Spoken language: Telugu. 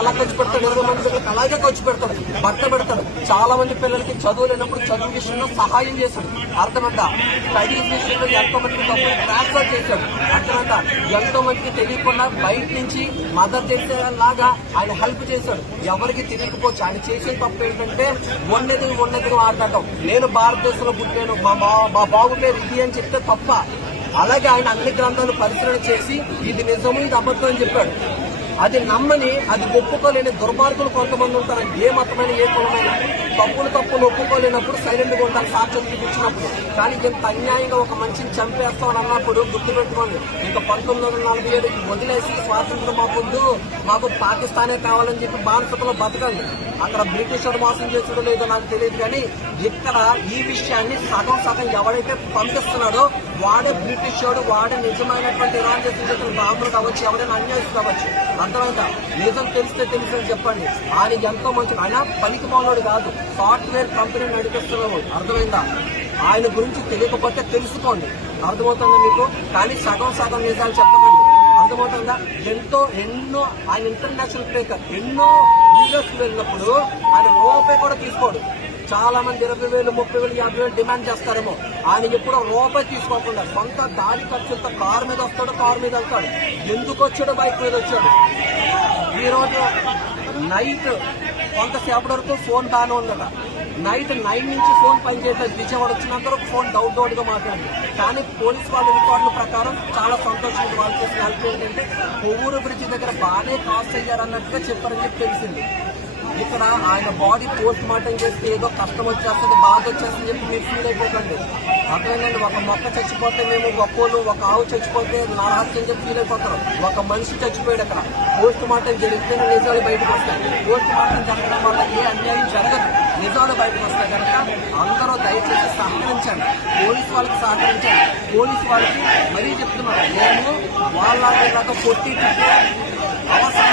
అలా ఖర్చు పెడతాడు, 20 మంది పిల్లలకి అలాగే ఖర్చు పెడతాడు, బట్ట పెడతాడు. చాలా మంది పిల్లలకి చదువు లేనప్పుడు చదువు విషయంలో సహాయం చేశాడు. అర్థమంట స్టడీస్ విషయంలో ఎంతో మందికి డబ్బులు ట్రాన్స్ఫర్ చేశాడు. అర్థమంట ఎంతో మందికి తెలియకుండా బయట నుంచి మదర్ చేసేలాగా ఆయన హెల్ప్ చేశాడు. ఎవరికి తెలియకపోవచ్చు. ఆయన చేసిన తప్పు ఏంటంటే ఉన్నది మాట్లాడటం. నేను భారతదేశంలో పుట్టాను, మా బాబు పేరు ఇది అని చెప్తే తప్ప. అలాగే ఆయన అన్ని గ్రంథాలు పరిశీలన చేసి ఇది నిజము ఇది అబద్ధం అని చెప్పాడు. అది నమ్మని, అది ఒప్పుకోలేని దుర్మార్గులు కొంతమంది ఉంటారు. ఏ మతమైన ఏ కులమైన తప్పులు ఒప్పుకోలేనప్పుడు సైలెంట్ గా ఉంటారు సాక్ష్యం చూపించినప్పుడు. కానీ ఇంత అన్యాయంగా ఒక మనిషిని చంపేస్తామని అన్నప్పుడు గుర్తుపెట్టుకోండి. ఇంకా 1947 వదిలేసి స్వాతంత్రం మాకొద్దు, మాకు పాకిస్తానే కావాలని చెప్పి బానిసతలో బతకండి. అక్కడ బ్రిటిష్ వాడు మోసం చేసాడో లేదో నాకు తెలియదు. కానీ ఇక్కడ ఈ విషయాన్ని సగం ఎవడైతే పంపిస్తున్నాడో వాడే బ్రిటిష్ వాడు, వాడే నిజమైనటువంటి ఇరాన్ చేసిన రాముడు కావచ్చు, ఎవరైనా అన్యాయం కావచ్చు. అర్థమైందా? నిజం తెలిస్తే తెలుసని చెప్పండి. ఆయన ఎంతో మంచి, ఆయన పనికి మాలోడు కాదు, సాఫ్ట్వేర్ కంపెనీ నడిపిస్తున్నాడు. అర్థమైందా? ఆయన గురించి తెలియకపోతే తెలుసుకోండి. అర్థమవుతుందా మీకు? కానీ సగం నిజాలు చెప్పకండి. అర్థమవుతుందా? ఎన్నో ఆయన ఇంటర్నేషనల్ స్పీకర్ ఎన్నో వీడియోస్ వెళ్ళినప్పుడు ఆయన రూపాయి కూడా తీసుకోడు. చాలా మంది 20,000, 30,000, 50,000 డిమాండ్ చేస్తారేమో. ఆయన ఎప్పుడో రూపాయి తీసుకోకుండా సొంత దారి ఖర్చులతో కారు మీద వస్తాడు, కారు మీద వెళ్తాడు. ఎందుకు వచ్చాడు? బైక్ మీద వచ్చాడు. ఈ రోజు నైట్ కొంతసేపటి వరకు ఫోన్ బాగానే ఉందట. నైట్ 9 నుంచి ఫోన్ పనిచేయట్లేదు. విజయవాడ వచ్చినంత వరకు ఫోన్ డౌట్ గా మాట్లాడింది. కానీ పోలీస్ వాళ్ళ రికార్డుల ప్రకారం చాలా సంతోషంగా వాళ్ళు చేసిన హెల్ప్ ఏంటంటే కొవ్వూరు బ్రిడ్జ్ దగ్గర బాగానే కాస్ట్ అయ్యారన్నట్టుగా చెప్పారని చెప్పి తెలిసింది. ఇక్కడ ఆయన బాడీ పోస్ట్ మార్టం చేస్తే ఏదో కష్టం వచ్చేస్తుంది, బాధ వచ్చేస్తుంది చెప్పి మీరు ఫీల్ అయిపోకండి. అర్థమైందండి? ఒక మొక్క చచ్చిపోతే మేము గొప్పలు, ఒక ఆవు చచ్చిపోతే నారాస్యం చెప్పి ఫీల్ అయిపోతారు. ఒక మనిషి చచ్చిపోయాడు. అక్కడ పోస్ట్ మార్టం జరిగితేనే నిజాలు బయటకు వస్తాయి. పోస్ట్ మార్టం జరగడం వల్ల ఏ అన్యాయం జరగదు, నిజాలు బయటకు వస్తాయి. కనుక అందరూ దయచేసి సహకరించండి, పోలీసు వాళ్ళకి సహకరించండి. పోలీసు వాళ్ళకి మరీ చెప్తున్నాం, మేము వాళ్ళ కొట్టి అవసరం